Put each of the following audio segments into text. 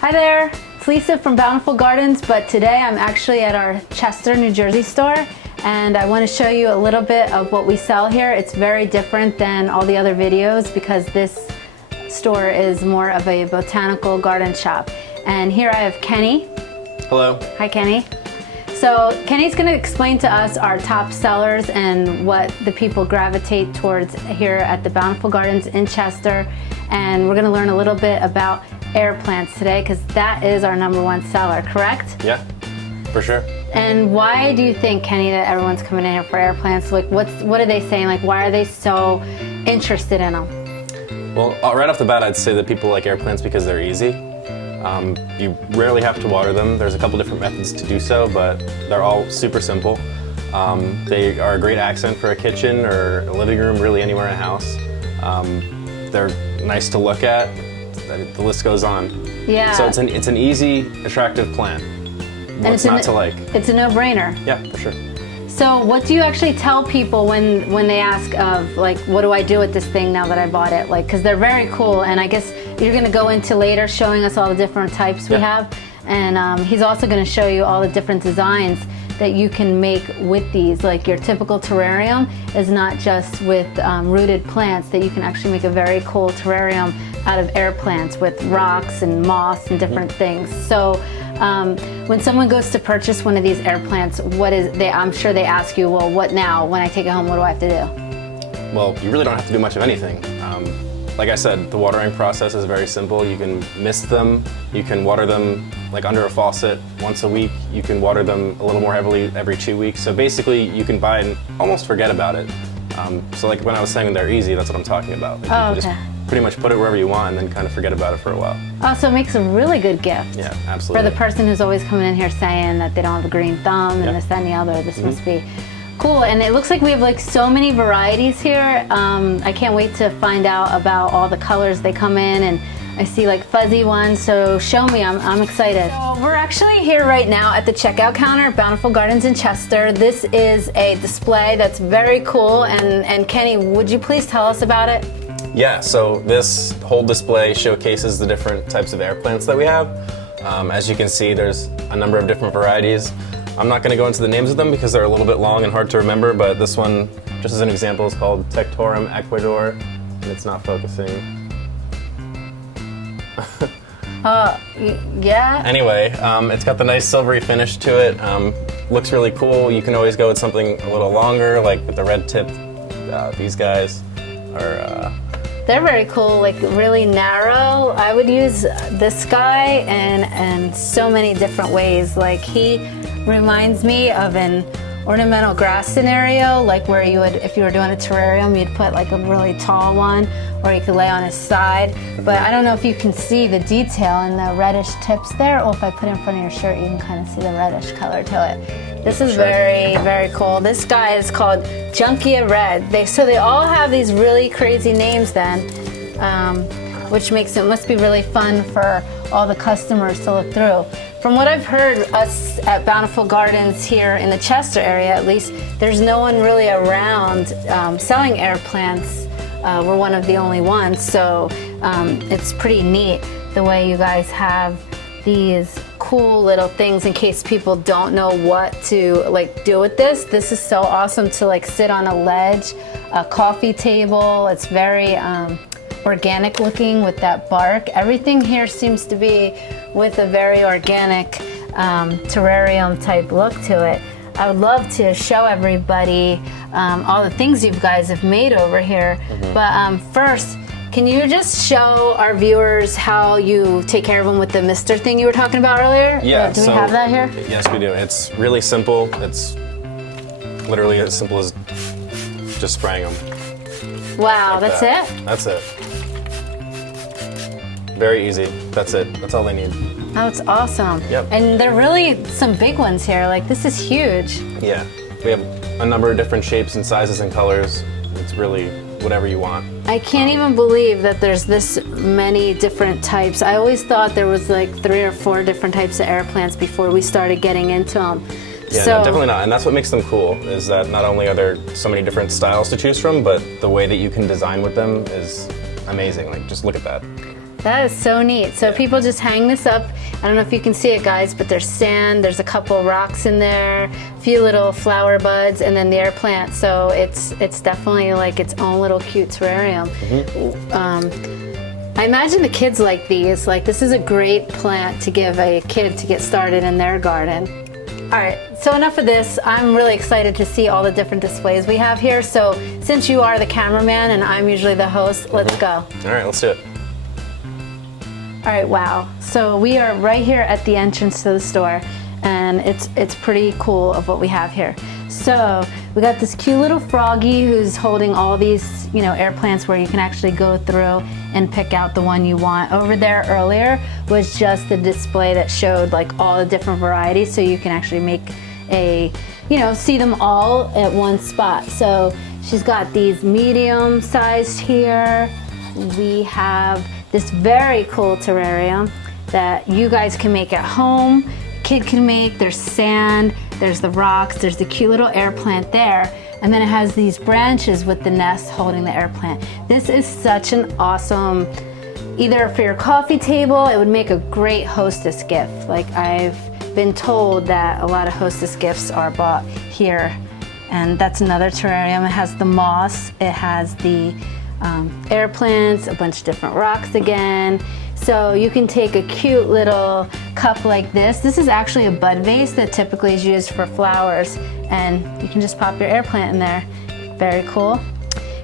Hi there, it's Lisa from Bountiful Gardens, but today I'm actually at our Chester, New Jersey store, and I want to show you a little bit of what we sell here. It's very different than all the other videos because this store is more of a botanical garden shop. And here I have Kenny. Hello. Hi, Kenny. So Kenny's going to explain to us our top sellers and what the people gravitate towards here at the Bountiful Gardens in Chester. And we're going to learn a little bit about air plants today because that is our #1 seller, correct? Yeah, for sure. And why do you think, Kenny, that everyone's coming in here for air plants? Like, what are they saying? Like, why are they so interested in them? Well, right off the bat, I'd say that people like air plants because they're easy. You rarely have to water them. There's a couple different methods to do so, but they're all super simple. They are a great accent for a kitchen or a living room, really anywhere in a house. They're nice to look at. The list goes on. Yeah. So it's an easy, attractive plant. What's not to like? It's a no-brainer. Yeah, for sure. So what do you actually tell people when they ask of, like, what do I do with this thing now that I bought it? Like, because they're very cool, and I guess you're going to go into later showing us all the different types we have, and he's also going to show you all the different designs that you can make with these. Like, your typical terrarium is not just with rooted plants, that you can actually make a very cool terrarium out of air plants with rocks and moss and different things. So when someone goes to purchase one of these air plants, I'm sure they ask you, well, what now? When I take it home, what do I have to do? Well, you really don't have to do much of anything. Like I said, the watering process is very simple. You can mist them, you can water them like under a faucet once a week, you can water them a little more heavily every 2 weeks. So basically you can buy and almost forget about it. So like when I was saying they're easy, that's what I'm talking about. Like you can just pretty much put it wherever you want and then kind of forget about it for a while. Oh, so it makes a really good gift. Yeah, absolutely. For the person who's always coming in here saying that they don't have a green thumb and this, that, and the other, this must be cool. And it looks like we have like so many varieties here. I can't wait to find out about all the colors they come in, and I see like fuzzy ones, so show me, I'm excited. So we're actually here right now at the checkout counter at Bountiful Gardens in Chester. This is a display that's very cool, and Kenny, would you please tell us about it? Yeah, so this whole display showcases the different types of air plants that we have. As you can see, there's a number of different varieties. I'm not going to go into the names of them because they're a little bit long and hard to remember, but this one, just as an example, is called Tectorum Ecuador, and it's not focusing. Yeah. Anyway, it's got the nice silvery finish to it. Looks really cool. You can always go with something a little longer, like with the red tip. These guys are... They're very cool, like really narrow. I would use this guy in so many different ways. Like, he reminds me of an ornamental grass scenario, like where you would, if you were doing a terrarium, you'd put like a really tall one, or you could lay on his side. But I don't know if you can see the detail in the reddish tips there, or if I put it in front of your shirt, you can kind of see the reddish color to it. This is very, very cool. This guy is called Junkia Red. So they all have these really crazy names then, which makes it must be really fun for all the customers to look through. From what I've heard, us at Bountiful Gardens here in the Chester area at least, there's no one really around selling air plants. We're one of the only ones, so it's pretty neat the way you guys have these cool little things in case people don't know what to like do with this. This is so awesome to like sit on a ledge, a coffee table. It's very organic looking with that bark. Everything here seems to be with a very organic terrarium type look to it. I would love to show everybody all the things you guys have made over here. But first, can you just show our viewers how you take care of them with the mister thing you were talking about earlier? Yeah. Do we have that here? Yes, we do. It's really simple. It's literally as simple as just spraying them. Wow, like that's that. it? That's it. Very easy. That's it. That's all they need. Oh, it's awesome. Yep. And they're really some big ones here. Like, this is huge. Yeah. We have a number of different shapes and sizes and colors. It's really whatever you want. I can't even believe that there's this many different types. I always thought there was like 3 or 4 different types of air plants before we started getting into them. Yeah, no, definitely not. And that's what makes them cool, is that not only are there so many different styles to choose from, but the way that you can design with them is amazing. Like, just look at that. That is so neat. So people just hang this up. I don't know if you can see it, guys, but there's sand, there's a couple rocks in there, a few little flower buds, and then the air plant. So it's definitely like its own little cute terrarium. I imagine the kids like these. Like, this is a great plant to give a kid to get started in their garden. All right, so enough of this. I'm really excited to see all the different displays we have here. So since you are the cameraman and I'm usually the host, let's go. All right, let's do it. All right, wow. So we are right here at the entrance to the store, and it's pretty cool of what we have here. So we got this cute little froggy who's holding all these, you know, air plants where you can actually go through and pick out the one you want. Over there earlier was just the display that showed like all the different varieties, so you can actually make a, you know, see them all at one spot. So she's got these medium sized here. We have this very cool terrarium that you guys can make at home. Kid can make. There's sand, there's the rocks, there's the cute little air plant there, and then it has these branches with the nest holding the air plant. This is such an awesome, either for your coffee table, it would make a great hostess gift. Like, I've been told that a lot of hostess gifts are bought here, and that's another terrarium. It has the moss, it has the air plants, a bunch of different rocks again. So you can take a cute little cup like this. This is actually a bud vase that typically is used for flowers, and you can just pop your air plant in there. Very cool.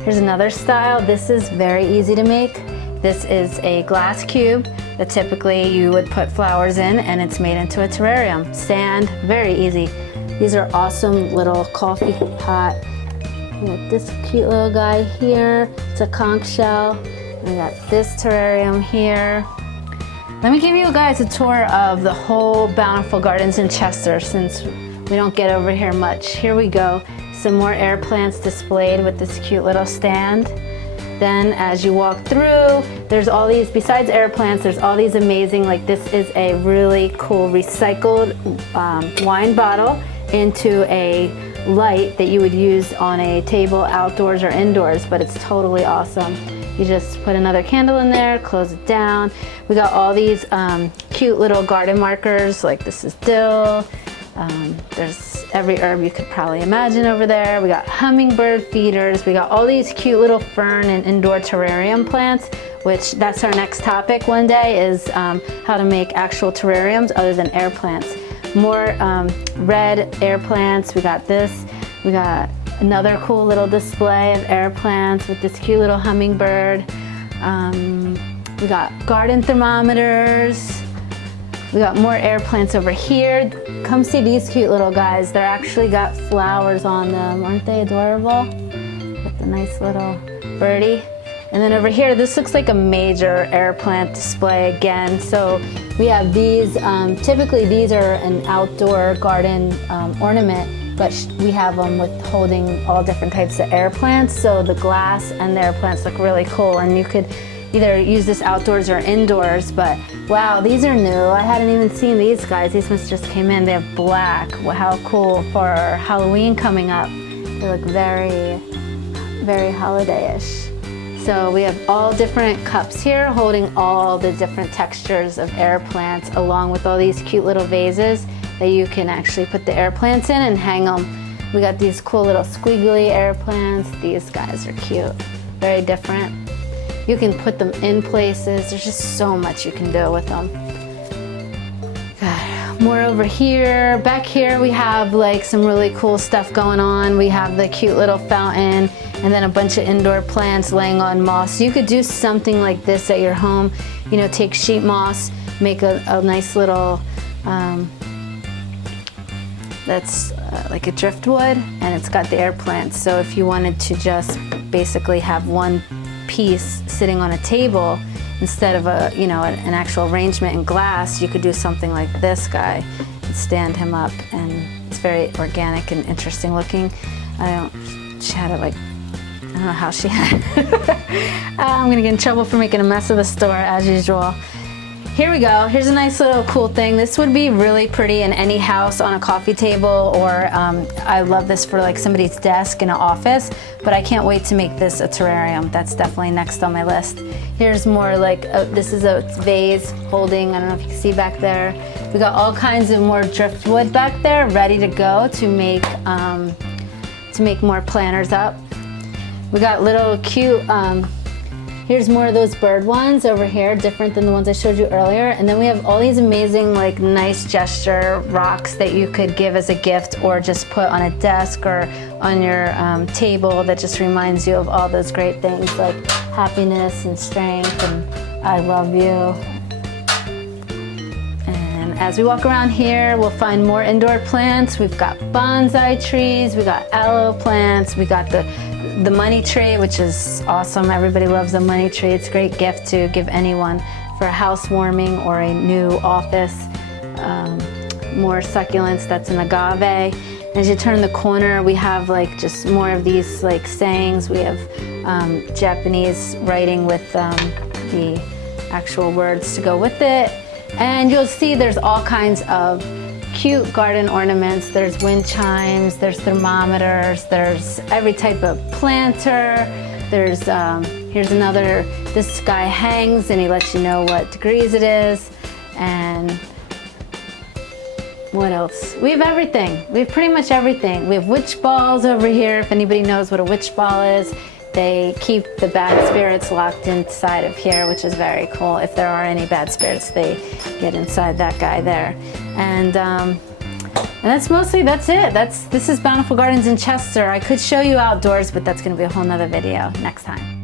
Here's another style. This is very easy to make. This is a glass cube that typically you would put flowers in, and it's made into a terrarium. Sand, very easy. These are awesome little coffee pot. We got this cute little guy here. It's a conch shell. We got this terrarium here. Let me give you guys a tour of the whole Bountiful Gardens in Chester, since we don't get over here much. Here we go. Some more air plants displayed with this cute little stand. Then as you walk through, there's all these, besides air plants, there's all these amazing, like this is a really cool recycled wine bottle into a light that you would use on a table outdoors or indoors, but it's totally awesome. You just put another candle in there, close it down. We got all these cute little garden markers, like this is dill. There's every herb you could probably imagine over there. We got hummingbird feeders. We got all these cute little fern and indoor terrarium plants, which that's our next topic one day, is how to make actual terrariums other than air plants. More red air plants. We got this. We got another cool little display of air plants with this cute little hummingbird. We got garden thermometers. We got more air plants over here. Come see these cute little guys. They're actually got flowers on them. Aren't they adorable? With the nice little birdie. And then over here, this looks like a major air plant display again. So we have these, typically these are an outdoor garden ornament, but we have them with holding all different types of air plants. So the glass and the air plants look really cool, and you could either use this outdoors or indoors. But wow, these are new. I hadn't even seen these guys. These must just came in. They have black. Well, how cool for Halloween coming up. They look very, very holiday-ish. So we have all different cups here holding all the different textures of air plants, along with all these cute little vases that you can actually put the air plants in and hang them. We got these cool little squiggly air plants. These guys are cute, very different. You can put them in places. There's just so much you can do with them. God, more over here. Back here we have like some really cool stuff going on. We have the cute little fountain, and then a bunch of indoor plants laying on moss. You could do something like this at your home. You know, take sheet moss, make a nice little, that's like a driftwood, and it's got the air plants. So if you wanted to just basically have one piece sitting on a table instead of a, you know, an actual arrangement in glass, you could do something like this guy and stand him up, and it's very organic and interesting looking. She had it like, I don't know how she had it. I'm gonna get in trouble for making a mess of the store as usual. Here we go. Here's a nice little cool thing. This would be really pretty in any house on a coffee table, or I love this for like somebody's desk in an office, but I can't wait to make this a terrarium. That's definitely next on my list. Here's more like, this is a vase holding, I don't know if you can see back there. We got all kinds of more driftwood back there ready to go to make more planters up. We got little cute, here's more of those bird ones over here, different than the ones I showed you earlier. And then we have all these amazing, like, nice gesture rocks that you could give as a gift or just put on a desk or on your table that just reminds you of all those great things like happiness and strength and I love you. And as we walk around here, we'll find more indoor plants. We've got bonsai trees, we got aloe plants, we got the money tree, which is awesome. Everybody loves a money tree. It's a great gift to give anyone for a housewarming or a new office. More succulents, that's an agave. As you turn the corner, we have like just more of these like sayings. We have Japanese writing with the actual words to go with it. And you'll see there's all kinds of cute garden ornaments. There's wind chimes, there's thermometers, there's every type of planter. There's, here's another, this guy hangs and he lets you know what degrees it is. And what else? We have everything. We have pretty much everything. We have witch balls over here, if anybody knows what a witch ball is. They keep the bad spirits locked inside of here, which is very cool. If there are any bad spirits, they get inside that guy there. And that's it. This is Bountiful Gardens in Chester. I could show you outdoors, but that's gonna be a whole nother video next time.